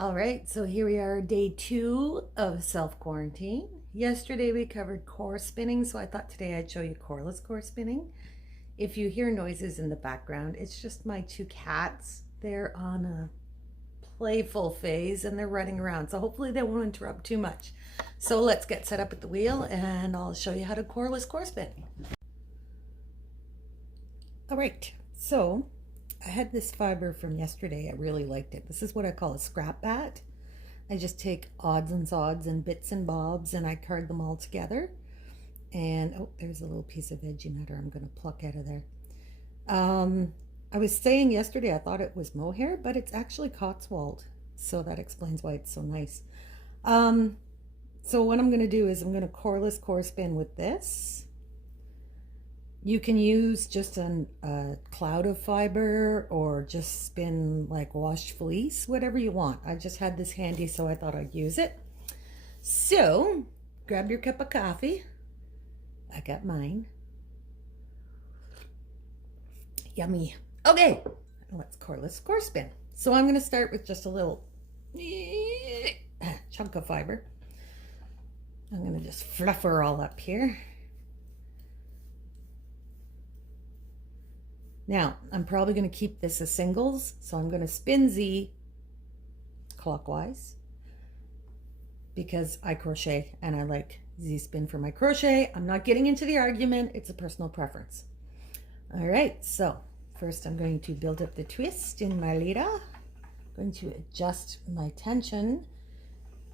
All right, so here we are, day 2 of self-quarantine. Yesterday we covered core spinning, so I thought today I'd show you coreless core spinning. If you hear noises in the background, it's just my 2 cats. They're on a playful phase and they're running around, so hopefully they won't interrupt too much. So let's get set up at the wheel and I'll show you how to coreless core spin. All right, so I had this fiber from yesterday. I really liked it. This is what I call a scrap bat. I just take odds and sods and bits and bobs and I card them all together. And oh, there's a little piece of veggie matter I'm going to pluck out of there. I was saying yesterday I thought it was mohair, but it's actually Cotswold. So that explains why it's so nice. So what I'm going to do is I'm going to coreless core spin with this. You can use just a cloud of fiber or just spin like washed fleece, whatever you want. I just had this handy, so I thought I'd use it. So grab your cup of coffee. I got mine. Yummy. Okay, let's coreless core spin. So I'm going to start with just a little chunk of fiber. I'm going to just fluff her all up here. Now, I'm probably going to keep this as singles, so I'm going to spin Z clockwise because I crochet and I like Z spin for my crochet. I'm not getting into the argument. It's a personal preference. All right, so first I'm going to build up the twist in my leader. I'm going to adjust my tension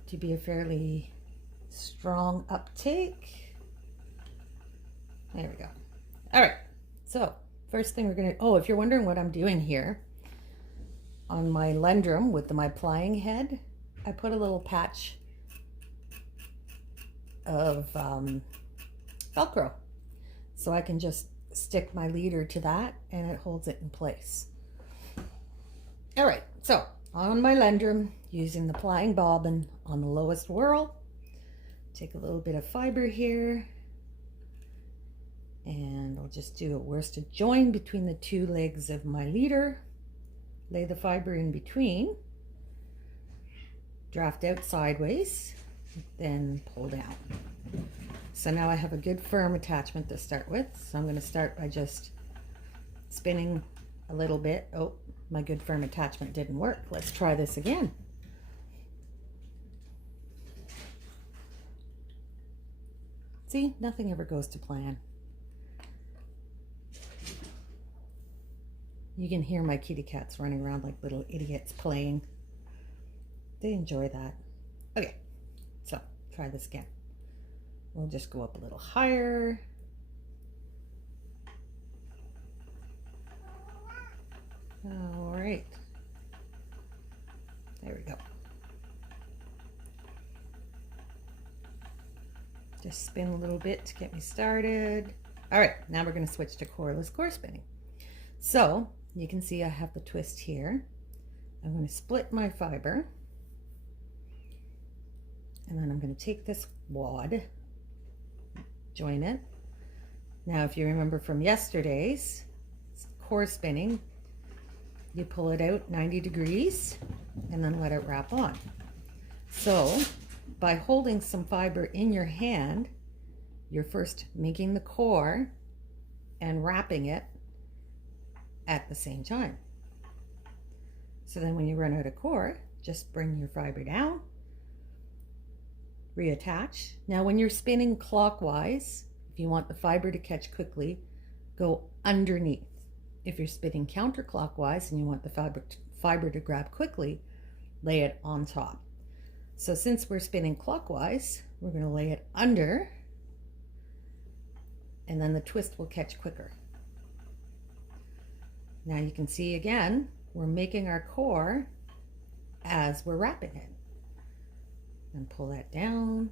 to be a fairly strong uptake. There we go. All right, so first thing we're going to, oh, if you're wondering what I'm doing here, on my lendrum with my plying head, I put a little patch of Velcro. So I can just stick my leader to that and it holds it in place. All right, so on my lendrum, using the plying bobbin on the lowest whirl, take a little bit of fiber here. And I'll just do a worsted join between the 2 legs of my leader. Lay the fiber in between. Draft out sideways, then pull down. So now I have a good firm attachment to start with. So I'm going to start by just spinning a little bit. Oh, my good firm attachment didn't work. Let's try this again. See, nothing ever goes to plan. You can hear my kitty cats running around like little idiots playing. They enjoy that. Okay, so try this again. We'll just go up a little higher. All right. There we go. Just spin a little bit to get me started. All right, now we're going to switch to coreless core spinning. So you can see I have the twist here. I'm going to split my fiber. And then I'm going to take this wad, join it. Now, if you remember from yesterday's core spinning, you pull it out 90 degrees and then let it wrap on. So by holding some fiber in your hand, you're first making the core and wrapping it at the same time. So then when you run out of core, just bring your fiber down, reattach. Now when you're spinning clockwise, if you want the fiber to catch quickly, go underneath. If you're spinning counterclockwise and you want the fiber to grab quickly, lay it on top. So since we're spinning clockwise, we're going to lay it under, and then the twist will catch quicker. Now you can see again, we're making our core as we're wrapping it. And pull that down,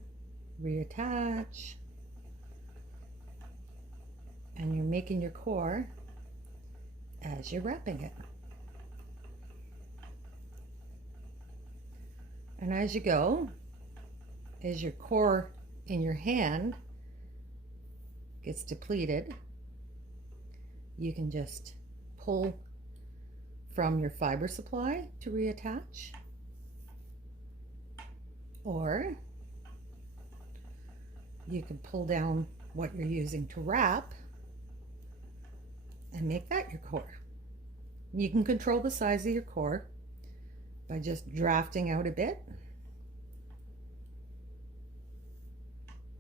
reattach, and you're making your core as you're wrapping it. And as you go, as your core in your hand gets depleted, you can just pull from your fiber supply to reattach. Or you could pull down what you're using to wrap and make that your core. You can control the size of your core by just drafting out a bit,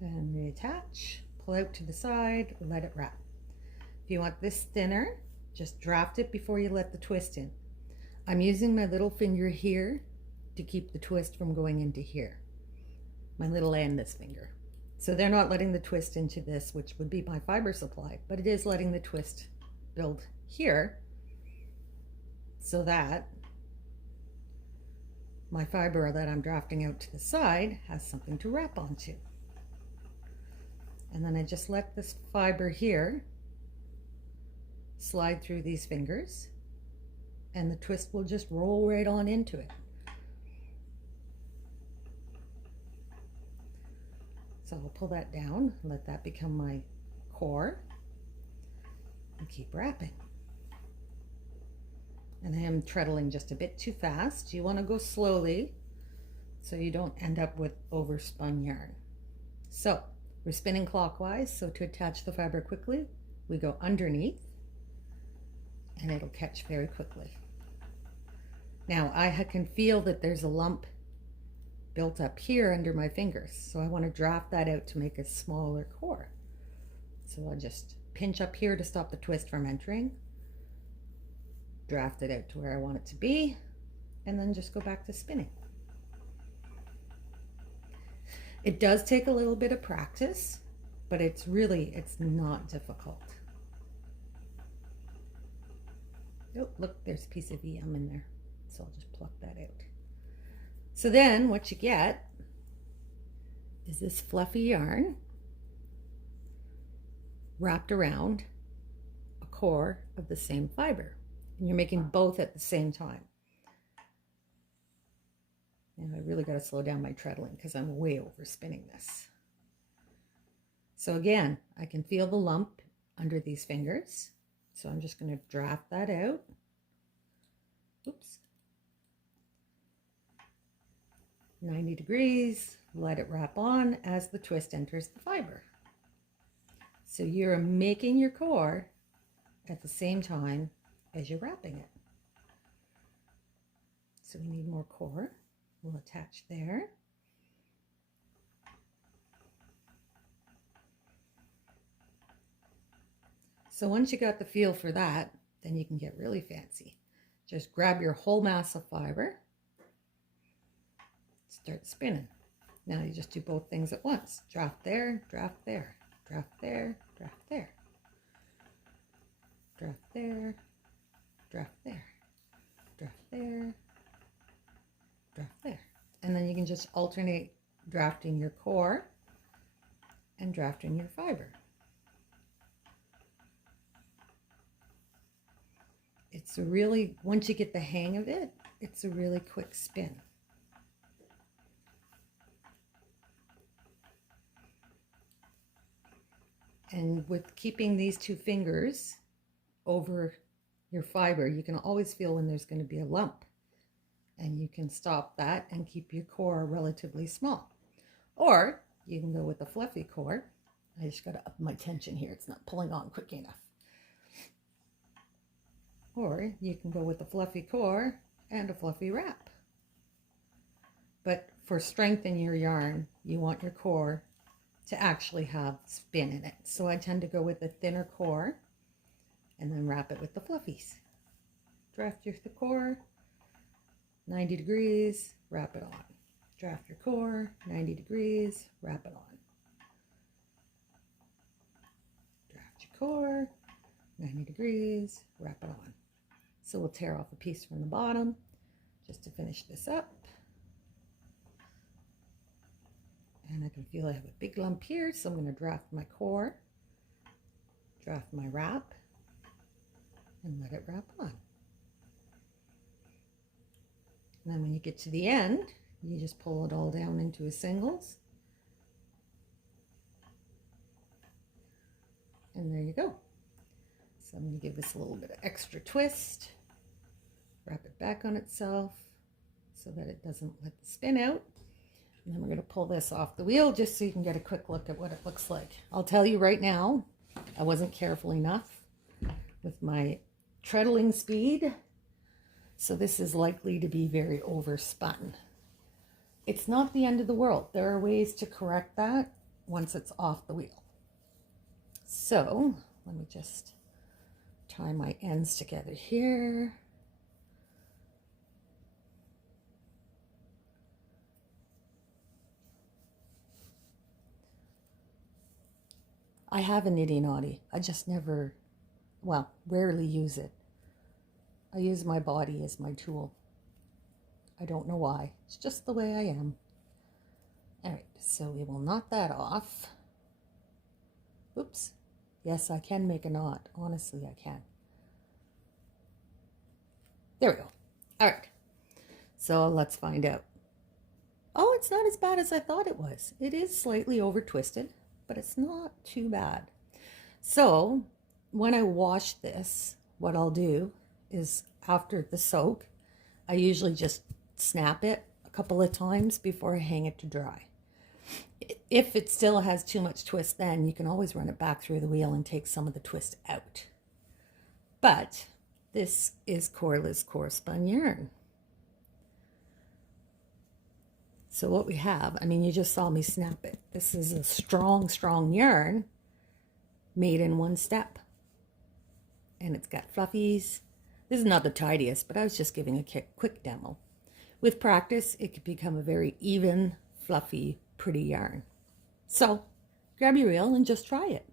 then reattach, pull out to the side, let it wrap. If you want this thinner, just draft it before you let the twist in. I'm using my little finger here to keep the twist from going into here, my little and this finger. So they're not letting the twist into this, which would be my fiber supply, but it is letting the twist build here so that my fiber that I'm drafting out to the side has something to wrap onto. And then I just let this fiber here slide through these fingers, and the twist will just roll right on into it. So I'll pull that down, let that become my core, and keep wrapping. And I am treadling just a bit too fast. You want to go slowly so you don't end up with overspun yarn. So we're spinning clockwise, so to attach the fiber quickly, we go underneath and it'll catch very quickly. Now I can feel that there's a lump built up here under my fingers, so I want to draft that out to make a smaller core. So I'll just pinch up here to stop the twist from entering, draft it out to where I want it to be, and then just go back to spinning. It does take a little bit of practice, but it's not difficult. Oh, look, there's a piece of EM in there, so I'll just pluck that out. So then what you get is this fluffy yarn wrapped around a core of the same fiber, and you're making both at the same time. And I really got to slow down my treadling because I'm way over spinning this. So again, I can feel the lump under these fingers, so I'm just going to draft that out. Oops. 90 degrees, let it wrap on as the twist enters the fiber. So you're making your core at the same time as you're wrapping it. So we need more core. We'll attach there. So once you got the feel for that, then you can get really fancy. Just grab your whole mass of fiber, start spinning. Now you just do both things at once. Draft there, draft there, draft there, draft there, draft there, draft there, draft there, draft there. And then you can just alternate drafting your core and drafting your fiber. It's a really, once you get the hang of it, it's a really quick spin. And with keeping these two fingers over your fiber, you can always feel when there's going to be a lump. And you can stop that and keep your core relatively small. Or you can go with a fluffy core. I just got to up my tension here. It's not pulling on quick enough. Or you can go with a fluffy core and a fluffy wrap. But for strength in your yarn, you want your core to actually have spin in it. So I tend to go with a thinner core and then wrap it with the fluffies. Draft your core, 90 degrees, wrap it on. Draft your core, 90 degrees, wrap it on. Draft your core, 90 degrees, wrap it on. So we'll tear off a piece from the bottom just to finish this up. And I can feel I have a big lump here, so I'm going to draft my core, draft my wrap, and let it wrap on. And then when you get to the end, you just pull it all down into a singles. And there you go. So I'm going to give this a little bit of extra twist, wrap it back on itself so that it doesn't let the spin out. And then we're going to pull this off the wheel just so you can get a quick look at what it looks like. I'll tell you right now, I wasn't careful enough with my treadling speed. So this is likely to be very overspun. It's not the end of the world. There are ways to correct that once it's off the wheel. So let me just tie my ends together here. I have a niddy noddy. I just never, well, rarely use it. I use my body as my tool. I don't know why. It's just the way I am. All right, so we will knot that off. Oops. Yes, I can make a knot. Honestly, I can. There we go. All right. So let's find out. Oh, it's not as bad as I thought it was. It is slightly over twisted, but it's not too bad. So when I wash this, what I'll do is after the soak, I usually just snap it a couple of times before I hang it to dry. If it still has too much twist, then you can always run it back through the wheel and take some of the twist out. But this is Corliss corespun yarn. So what we have, I mean, you just saw me snap it. This is a strong, strong yarn made in one step. And it's got fluffies. This is not the tidiest, but I was just giving a quick demo. With practice, it could become a very even, fluffy, pretty yarn. So grab your reel and just try it.